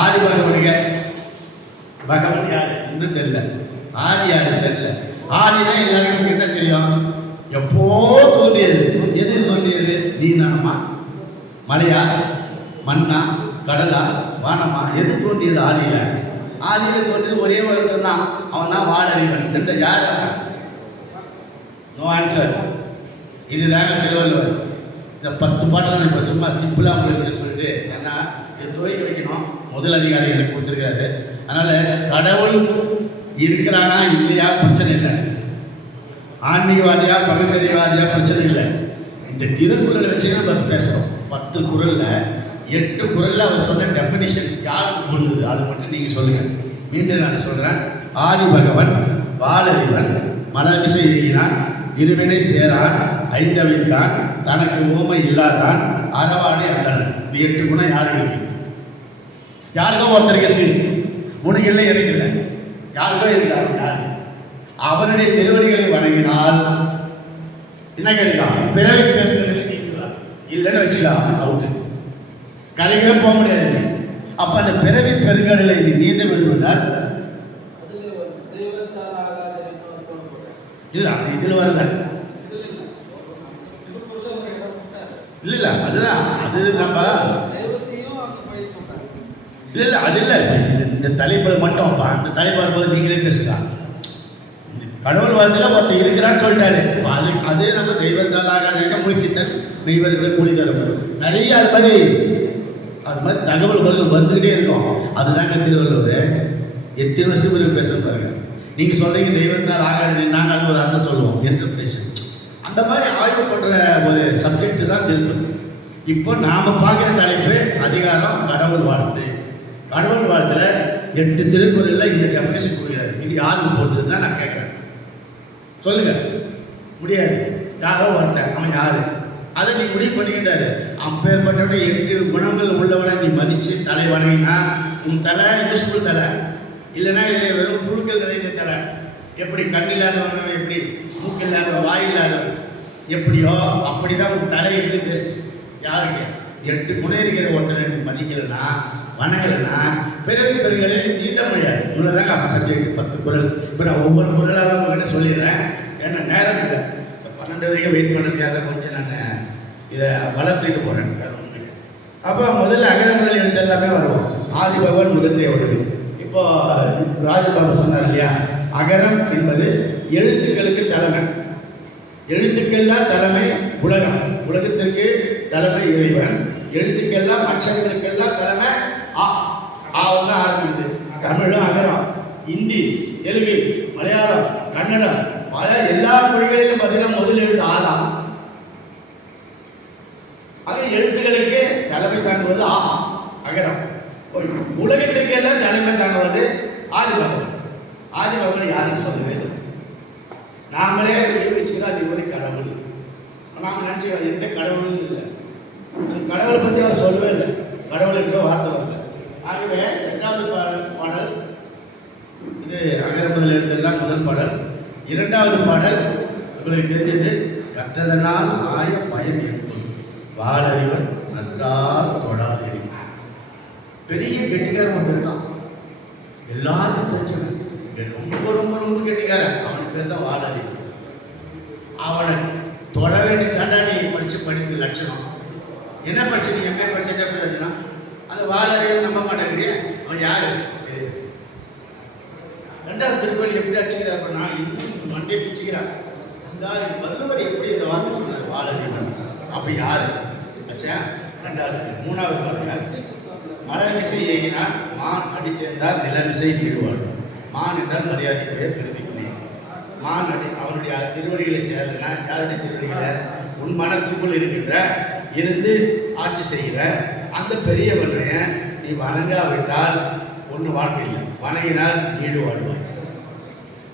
ஆதி பகவனுங்க பகவன் யார் இன்னும் தெரியல, ஆதி யாரு தெரியல. ஆதினா எல்லாருக்கும் என்ன தெரியும்? எப்போ தோன்றியது. எது தோன்றியது? நீதானமா, மலையா, மண்ணா, கடலா, வானமா? எது தோன்றியது ஆதியில? ஆதியில தோன்றியது ஒரே ஒருத்தன் தான், அவன் தான் வாழறிவன். இந்த யார்? No answer. இதுதாங்க திருவள்ளுவர். இந்த 10 பாட்டில் இப்போ சும்மா சிம்பிளாக உங்களுக்கு சொல்லிட்டு, ஏன்னா இது துவைக்க வைக்கணும், முதல் அதிகாரி எனக்கு கொடுத்துருக்காரு. அதனால் கடவுள் இருக்கிறானா இல்லையா பிரச்சனை இல்லை, ஆன்மீகவாதியா பகுத்தறிவாதியா பிரச்சனை இல்லை. இந்த திருக்குறளை வச்சு நம்ம பேசுகிறோம். 10 குறளில் 8 குறளில் அவர் சொன்ன டெஃபினிஷன் யாருக்கு பொருந்தது அது மட்டும் நீங்கள் சொல்லுங்கள். மீண்டும் நான் சொல்கிறேன். ஆதி பகவன், வாழறிவன், மலமிசை எய்கினான், இருவினை சேரான், ஐந்தவித்தான், தனக்கு ஊமை இல்லாதான், அறவாடி அல்லன். இந்த 8 குணம் யாருக்கு இருக்கு? யாருக்கோ ஒருத்தருக்கு இருக்கு, உனக்கு இல்லை, எனக்கு இல்லை, யாருக்கோ இருக்கு. அவன் யாரு? அவனுடைய திருவடிகளை வணங்கினால் என்ன கிடைக்கும்? பிறவி பெருங்களை நீக்கலாம். இல்லைன்னு வச்சுக்கலாம், அவுட்டு, கலைகளே போக முடியாது. அப்ப அந்த பிறவி பெருங்கடலை நீந்த விடுவதால் இல்ல, இதுல வரல. இல்ல அதுதான், அது நம்ம இல்ல அது இல்ல. இந்த தலைப்பு மட்டும் அந்த தலைப்பு வரும்போது நீங்களே பேசலாம். கடவுள் வார்த்தையில ஒருத்தர் இருக்கிறான்னு சொல்லிட்டாரு. அது நம்ம தெய்வத்தால் ஆகாத முயற்சித்தல் நெய்வர்களை கூலி தரும். நிறைய அது மாதிரி தகவல்கள் வந்துகிட்டே இருக்கும். அதுதாங்க திருவள்ளுவர் எத்தனை வருஷத்துக்கு பேச பாருங்க. நீங்க சொல்றீங்க தெய்வத்தால் ஆகாது, நாங்கள் அது ஒரு அர்த்தம் சொல்லுவோம், இன்டர்பிரேஷன். அந்த மாதிரி ஆய்வு பண்ற ஒரு சப்ஜெக்ட் தான் திருக்குறள். இப்போ நாம பார்க்குற தலைப்பு அதிகாரம் கடவுள் வாழ்த்து. கடவுள் வாழ்த்துல 8 திருக்குறள்ல இந்த டெஃபினேஷன் கொடுக்கிறாரு. இது யாருக்கு போட்டுன்னு தான் நான் கேட்குறேன். சொல்லுங்க. முடியாது. யாரோ ஒருத்தன், அவன் யாரு? அதை நீ முடிவு பண்ணிக்கிட்டாரு. அப்பேற்பட்ட 8 குணங்கள் உள்ளவனை நீ மதிச்சு தலை வணங்கினா உன் தலை யூஸ்ஃபுல் தலை. இல்லைன்னா இது வெறும் புழுக்கள் நிறைந்த தலை. எப்படி கண் இல்லாதவங்க, எப்படி மூக்கு இல்லாதவன், வாய் இல்லாதவன் எப்படியோ அப்படிதான் உன் தலை எப்படி பேசு. யாருக்கு? 8 குணம் இருக்கிற ஒருத்தனை மதிக்கலைன்னா, வணங்கலைன்னா பிறகு பெருகளை நீந்த முடியாது. இவ்வளோதாங்க அப்போ சப்ஜெக்ட் 10 குறள். இப்போ நான் ஒவ்வொரு குறளாக உங்கள்கிட்ட சொல்லிடுறேன். ஏன்னா நேரம் இல்லை, 12 வரைக்கும் வெயிட் பண்ணதுக்காக கொஞ்சம் நான் இதை வளர்த்துட்டு போகிறேன். அப்போ முதல்ல அகர முதல் எழுத்து எல்லாமே வருவோம். ஆதி பகவான் முதலே வருது. இப்போ ராஜபாபு சொன்னார் இல்லையா, அகரம் என்பது எழுத்துக்களுக்கு தலைமை. எழுத்துக்கெல்லாம் தலைமை உலகம், உலகத்திற்கு தலைமை இறைவன். எழுத்துக்கெல்லாம் அச்சங்களுக்கெல்லாம் தலைமை ஆவல் தான் ஆரம்பிக்குது. தமிழும் அகரம், இந்தி, தெலுங்கு, மலையாளம், கன்னடம், பல எல்லா மொழிகளிலும் பார்த்தீங்கன்னா முதல் எழுத்து ஆலாம். ஆக எழுத்துக்களுக்கு தலைமை தாங்குவது அகரம். உலகத்திற்கு எல்லாம் தலைமை தாங்குவது ஆதிபகவன். ஆதிபகவன் யாருன்னு சொல்லவே இல்லை. நாமளே யோசிச்சுக்கிறோம் அது ஒரு கடவுள். நாம நினைச்சுக்கிறோம் எந்த கடவுளும் இல்லை. அந்த கடவுளை பற்றி அவர் சொல்லவே இல்லை. கடவுளுக்கு வார்த்தை வரல. ஆகவே 2வது பாடல் இது அகர முதல் எழுத்தெல்லாம் முதல் பாடல். 2வது பாடல் உங்களுக்கு தெரிஞ்சது, கற்றதனால் ஆய பயன் இருக்கும் வாழறிவன் நன்றால் தொடாது. பெரிய கெட்டிக்காரன் வந்திருக்கான், எல்லாத்தையும் தெரிஞ்சவன், ரொம்ப ரொம்ப ரொம்ப கெட்டிக்காரன். அவனுக்கு பேர் தான் வாழறிவன். அவனை தொட வேண்டிய தாண்டா நீ படிப்பு லட்சணம். என்ன படிச்சு நீ எங்கே படிச்சதே அப்படின்னா அந்த வாழறிவன் நம்ப மாட்டேங்குது. அவன் யாரு? 2வது திருப்பதி எப்படி அடிச்சுக்கிறார் அப்படின்னா இன்னும் மண்டே பிச்சுக்கிறார். வள்ளுவர் எப்படி இந்த வார்த்தை சொன்னார் வாழறிவன்? அப்ப யாரு அச்சா? 2வது. 3வது பாருங்க, மலமிசை ஏகினார் மான் அடி சேர்ந்தார் நிலமிசை வீடுவாள். மான் என்றால் மரியாதைக்குரிய பெருமைக்குரிய மான் அடி, அவனுடைய திருவடிகளை சேர்ந்தனா யாருடைய திருவடிகளை? உன் மனத்துக்குள் இருக்கின்ற இருந்து ஆட்சி செய்கிற அந்த பெரியவனைய நீ வணங்காவிட்டால் ஒன்று வாழ்க்கை இல்லை, வணங்கினால் ஈடு வாழ்வாய்.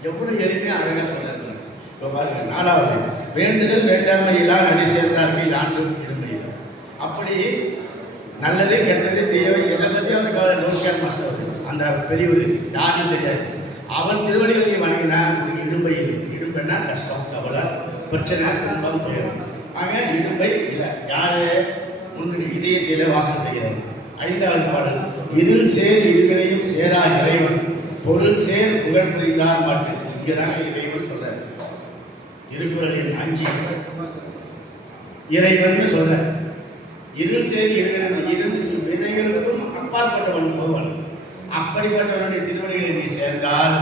எவ்வளவு எளிமையாக அழகாக சொல்லுங்க. இப்போ பாருங்க 4வது, வேண்டுதல் வேண்டாமையெல்லாம் அடி சேர்ந்தார்கள் ஆண்டும் இடுமையில். அப்படி நல்லது கெட்டது தேவை எதை பற்றியும் அந்த நோக்கியான் மாஸ்டர் அந்த பெரியவர் யாருன்னு தெரியாது. அவன் திருவடிகளை வணங்கினா உனக்கு இடும்பை. இடும்பைன்னா கஷ்டம், கவலை, பிரச்சனை, துன்பம், துயரம். ஆக இடும்பை இல்லை. யாரு? உன்னுடைய இதயத்தில வாசம் செய்கிறவன். 5வது பாடல். இருள் சேர் இருவினையும் சேரா இறைவன் பொருள் சேர் புகழ் புரிந்தார் மாற்று. இங்கதான் இறைவன் சொல்றார். திருக்குறளின் 5 இறைவன் சொல்ற. இருள் சேர் இருவினை வினைகளுக்கும் அப்பாற்பட்டவன் ஒருவன். அப்படிப்பட்டவனுடைய திருவடிகளை நீ சேர்ந்தால்